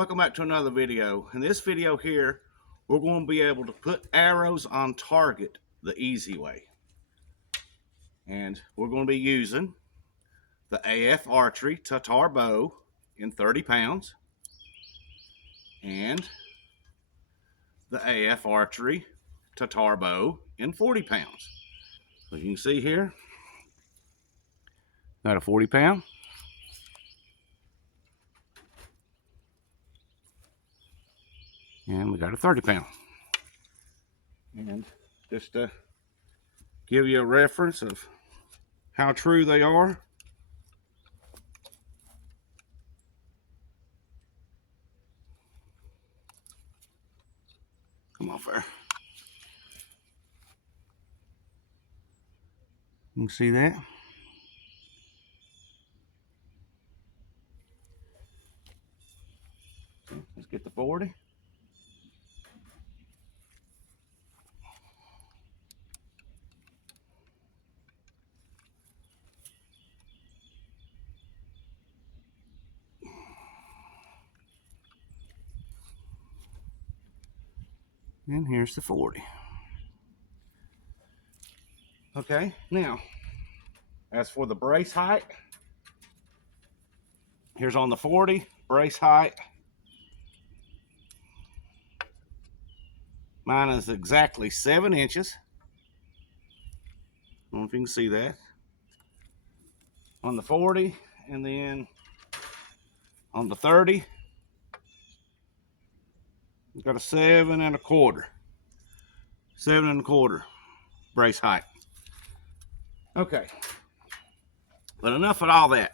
welcome back to another video. In this video here, we're going to be able to put arrows on target the easy way. And we're going to be using the AF Archery Tatar bow in 30 pounds and the AF Archery Tatar bow in 40 pounds. So you can see here, got a 40 pound. And we got a 30 pound. And just to give you a reference of how true they are, come off there. You can see that. Let's get the 40. And here's the 40. Okay, now, as for the brace height, here's on the 40, brace height. Mine is exactly 7 inches. I don't know if you can see that. On the 40, and then on the 30, we've got a 7 1/4. 7 1/4 brace height. Okay, but enough of all that.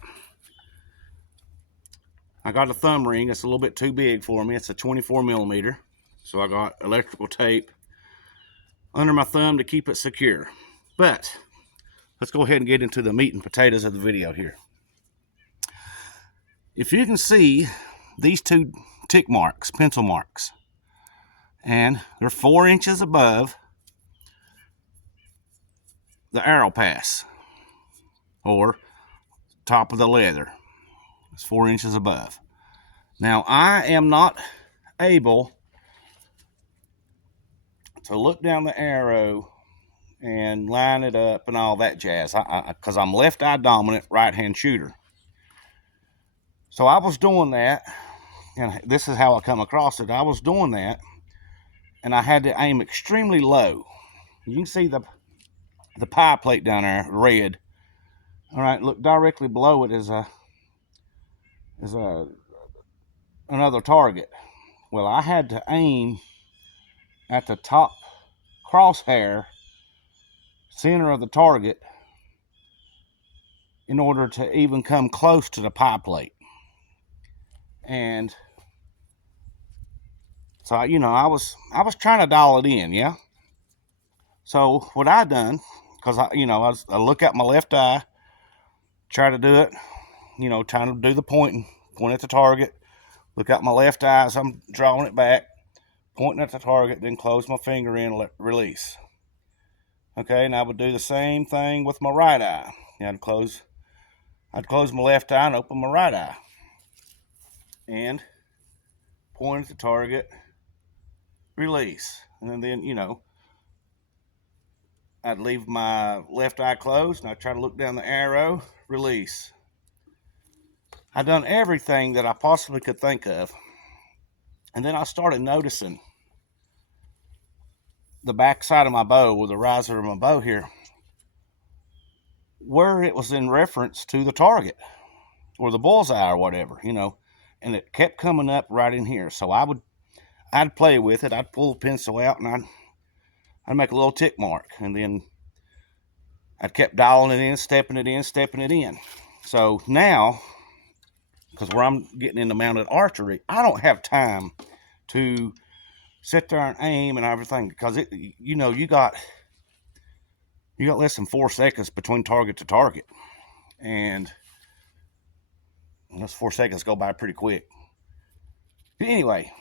I got a thumb ring. It's a little bit too big for me. It's a 24 millimeter. So I got electrical tape under my thumb to keep it secure. But let's go ahead and get into the meat and potatoes of the video here. If you can see these two tick marks, pencil marks, and they're 4 inches above the arrow pass, or top of the leather. It's 4 inches above. Now, I am not able to look down the arrow and line it up and all that jazz, because I'm left eye dominant, right hand shooter. So I was doing that, and this is how I come across it. I was doing that, and I had to aim extremely low. You can see the pie plate down there, red. All right, look directly below it is another target. Well, I had to aim at the top crosshair center of the target in order to even come close to the pie plate. And so, you know, I was trying to dial it in, yeah. So what I done, because I look at my left eye, try to do it, you know, trying to do the pointing, point at the target, look out my left eye as I'm drawing it back, pointing at the target, then close my finger in, let release. Okay, and I would do the same thing with my right eye. I'd close my left eye and open my right eye, and point at the target, release. And then, you know, I'd leave my left eye closed and I'd try to look down the arrow, release. I'd done everything that I possibly could think of. And then I started noticing the back side of my bow, with the riser of my bow here, where it was in reference to the target or the bullseye or whatever, you know, and it kept coming up right in here. So I'd play with it. I'd pull the pencil out and I'd make a little tick mark, and then I'd kept dialing it in, stepping it in. So now, because where I'm getting into mounted archery, I don't have time to sit there and aim and everything, because you got less than 4 seconds between target to target, and those 4 seconds go by pretty quick. But anyway,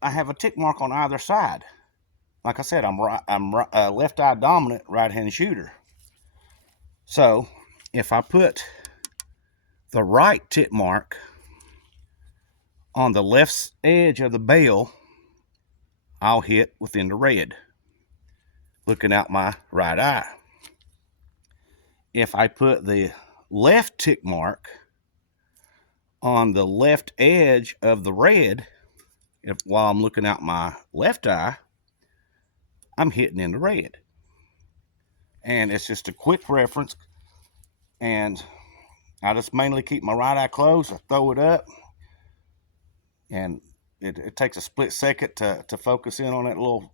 I have a tick mark on either side. Like I said, I'm left eye dominant, right hand shooter. So if I put the right tick mark on the left edge of the bell, I'll hit within the red, looking out my right eye. If I put the left tick mark on the left edge of the red, while I'm looking out my left eye, I'm hitting in the red. And it's just a quick reference, and I just mainly keep my right eye closed. I throw it up, and it takes a split second to focus in on that little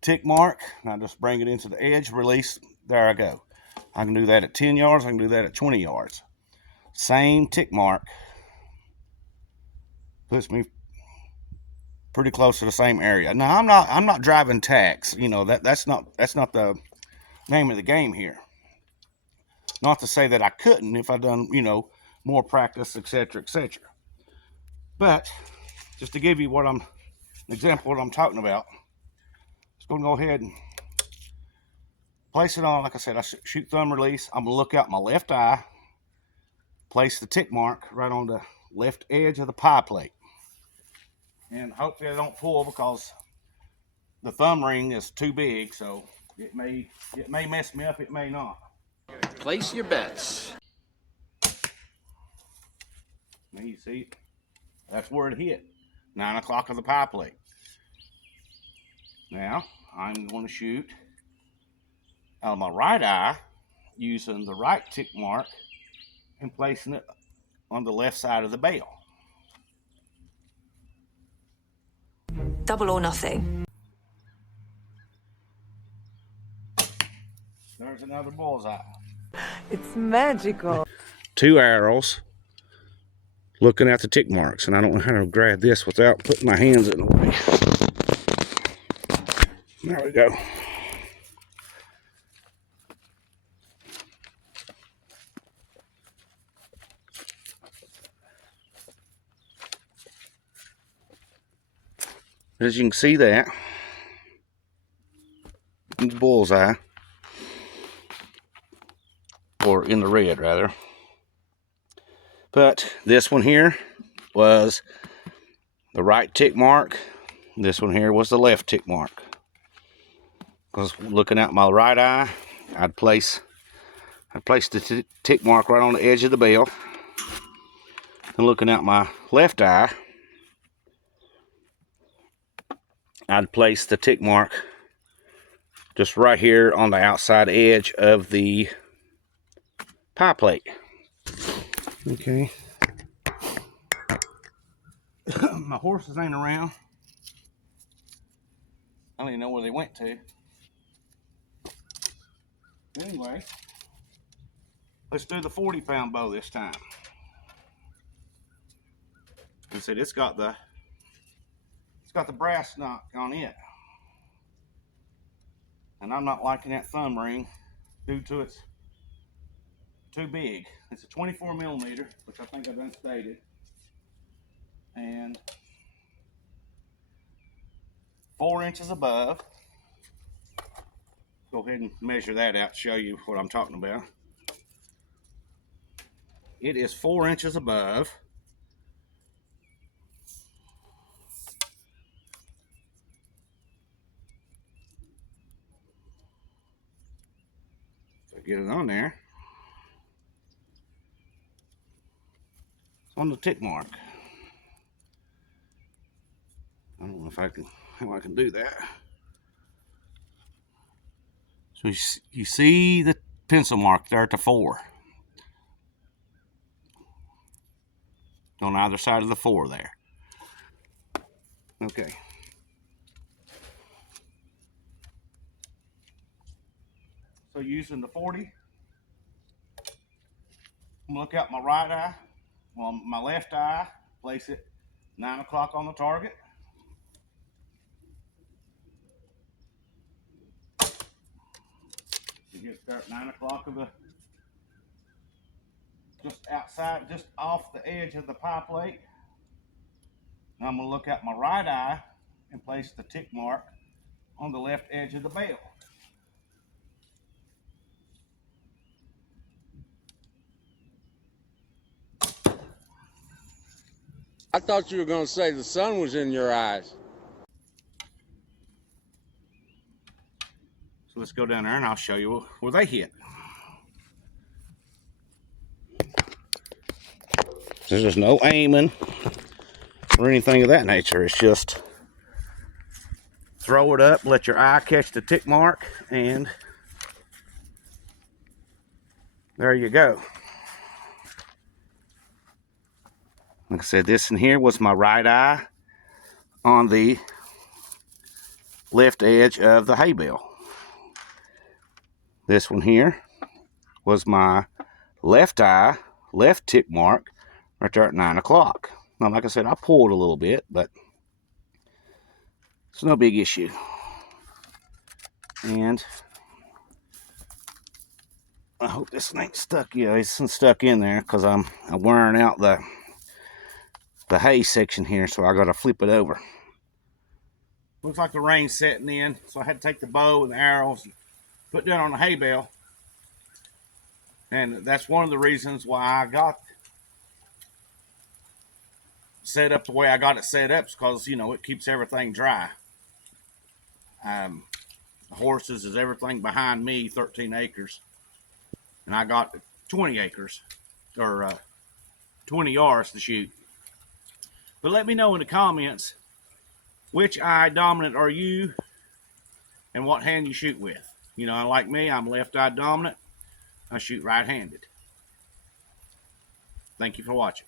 tick mark. And I just bring it into the edge, release, there I go. I can do that at 10 yards, I can do that at 20 yards. Same tick mark puts me pretty close to the same area. Now I'm not driving tacks, you know, that's not the name of the game here. Not to say that I couldn't if I'd done, you know, more practice, etc., etc. But just to give you an example of what I'm talking about, just going to go ahead and place it on. Like I said, I shoot thumb release. I'm going to look out my left eye, place the tick mark right on the left edge of the pie plate. And hopefully I don't pull because the thumb ring is too big, so it may mess me up, it may not. Place your bets. Now you see, that's where it hit, 9 o'clock of the pie plate. Now I'm going to shoot out of my right eye using the right tick mark and placing it on the left side of the bell. Double or nothing. There's another bullseye. It's magical. 2 arrows looking at the tick marks, and I don't know how to grab this without putting my hands in the way. There we go. As you can see that, in the bullseye, or in the red rather. But this one here was the right tick mark. This one here was the left tick mark. Because looking at my right eye, I'd place the tick mark right on the edge of the bell. And looking at my left eye, I'd place the tick mark just right here on the outside edge of the pie plate. Okay. My horses ain't around. I don't even know where they went to. Anyway, let's do the 40-pound bow this time. And see, it's got the brass knock on it. And I'm not liking that thumb ring due to it's too big. It's a 24 millimeter, which I think I've done stated. And 4 inches above. Go ahead and measure that out to show you what I'm talking about. It is 4 inches above. So get it on there. It's on the tick mark. I don't know if how I can do that. So you see the pencil mark there at the 4. On either side of the 4 there. Okay. So using the 40, I'm gonna look out my right eye, well, my left eye, place it 9 o'clock on the target. You get there at 9 o'clock of the, just outside, just off the edge of the pie plate. Now I'm gonna look at my right eye and place the tick mark on the left edge of the bell. I thought you were going to say the sun was in your eyes. So let's go down there and I'll show you where they hit. There's just no aiming or anything of that nature. It's just throw it up, let your eye catch the tick mark, and there you go. Like I said, this in here was my right eye on the left edge of the hay bale. This one here was my left eye, left tick mark, right there at 9 o'clock. Now, like I said, I pulled a little bit, but it's no big issue. And I hope this ain't stuck. Yeah, it's stuck in there because I'm wearing out the hay section here, so I got to flip it over. Looks like the rain's setting in, so I had to take the bow and the arrows and put down on the hay bale. And that's one of the reasons why I got set up the way I got it set up, because, you know, it keeps everything dry. The horses is everything behind me, 13 acres. And I got 20 acres, or 20 yards to shoot. But let me know in the comments, which eye dominant are you and what hand you shoot with. You know, like me, I'm left eye dominant. I shoot right-handed. Thank you for watching.